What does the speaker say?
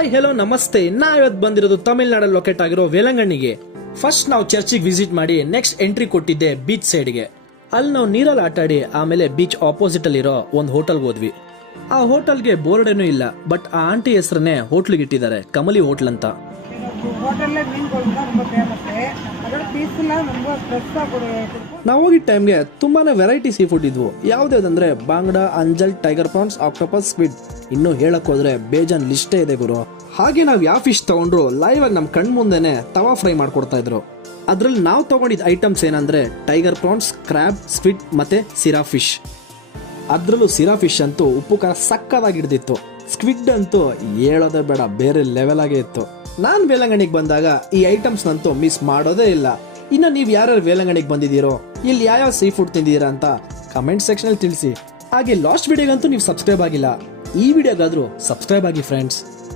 Hi hello ನಮಸ್ತೆ. ನಾವಿವತ್ತು ಬಂದಿರೋದು ತಮಿಳ್ನಾಡಲ್ಲಿ ಲೊಕೇಟ್ ಆಗಿರೋ ವೇಲಂಗಣ್ಣಿಗೆ. ಫಸ್ಟ್ ನಾವು ಚರ್ಚಿಗೆ ವಿಸಿಟ್ ಮಾಡಿ ನೆಕ್ಸ್ಟ್ ಎಂಟ್ರಿ ಕೊಟ್ಟಿದ್ದೆ ಬೀಚ್ ಸೈಡ್ಗೆ. ಅಲ್ಲಿ ನಾವು ನೀರಲ್ಲಿ ಆಟಾಡಿ ಆಮೇಲೆ ಬೀಚ್ ಆಪೋಸಿಟ್ ಅಲ್ಲಿರೋ ಒಂದು ಹೋಟೆಲ್ಗೆ ಹೋದ್ವಿ. ಆ ಹೋಟೆಲ್ಗೆ ಬೋರ್ಡ್ ಏನೂ ಇಲ್ಲ, ಬಟ್ ಆ ಆಂಟಿ ಹೆಸರನ್ನೇ ಹೋಟ್ಲಿಗೆ ಇಟ್ಟಿದ್ದಾರೆ, ಕಮಲಿ ಹೋಟ್ಲ್ ಅಂತ. ನಾವು ಹೋಗಿದ್ದ ಟೈಮ್ಗೆ ತುಂಬಾನೇ ವೆರೈಟಿ ಸೀ ಫುಡ್ ಇದ್ವು. ಯಾವ್ದಾವ್ದಂದ್ರೆ ಬಾಂಗ್ಡ, ಅಂಜಲ್, ಟೈಗರ್ ಪ್ರಾನ್ಸ್, ಆಕ್ಟೋಪಸ್, ಸ್ಕ್ವಿಡ್, ಇನ್ನು ಹೇಳಕ್ ಹೋದ್ರೆ ಬೇಜಾನ್ ಲಿಸ್ಟೇ ಇದೆ ಗುರು. ಹಾಗೆ ನಾವ್ ಯಾವ ಫಿಶ್ ತಗೊಂಡ್ರು ಲೈವ್ ಆಗಿ ನಮ್ ಕಣ್ ಮುಂದೆನೆ ತವಾ ಫ್ರೈ ಮಾಡ್ಕೊಡ್ತಾ ಇದ್ರು. ಅದ್ರಲ್ಲಿ ನಾವು ತಗೊಂಡಿದ್ದ ಐಟಮ್ಸ್ ಏನಂದ್ರೆ ಟೈಗರ್ ಪ್ರಾನ್ಸ್, ಕ್ರ್ಯಾಬ್, ಸ್ಕ್ವಿಡ್ ಮತ್ತೆ ಸಿರಾ ಫಿಶ್. ಅದ್ರಲ್ಲೂ ಸಿರಾ ಫಿಶ್ ಅಂತೂ ಉಪ್ಪು ಖಾರ ಸಕ್ಕದಾಗಿ ಹಿಡ್ದಿತ್ತು. ಸ್ಕ್ವಿಡ್ ಅಂತೂ ಹೇಳೋದೇ ಬೇಡ, ಬೇರೆ ಲೆವೆಲ್ ಆಗೇ ಇತ್ತು. ನಾನ್ ವೇಲಂಗಣ್ಣಿಗೆ ಬಂದಾಗ ಈ ಐಟಮ್ಸ್ ನಂತೂ ಮಿಸ್ ಮಾಡೋದೇ ಇಲ್ಲ. ಇನ್ನು ನೀವು ಯಾರ್ಯಾರು ವೇಲಂಗಣ್ಣಿಗೆ ಬಂದಿದ್ದೀರೋ, ಇಲ್ಲಿ ಯಾವ ಸೀ ಫುಡ್ ತಿಂದಿದ್ದೀರಾ ಅಂತ ಕಮೆಂಟ್ ಸೆಕ್ಷನ್ ಅಲ್ಲಿ ತಿಳಿಸಿ. ಹಾಗೆ ಲಾಸ್ಟ್ ವಿಡಿಯೋಗಂತೂ ನೀವು ಸಬ್ಸ್ಕ್ರೈಬ್ ಆಗಿಲ್ಲ, ಈ ವಿಡಿಯೋಗಾದ್ರೂ ಸಬ್ಸ್ಕ್ರೈಬ್ ಆಗಿ ಫ್ರೆಂಡ್ಸ್.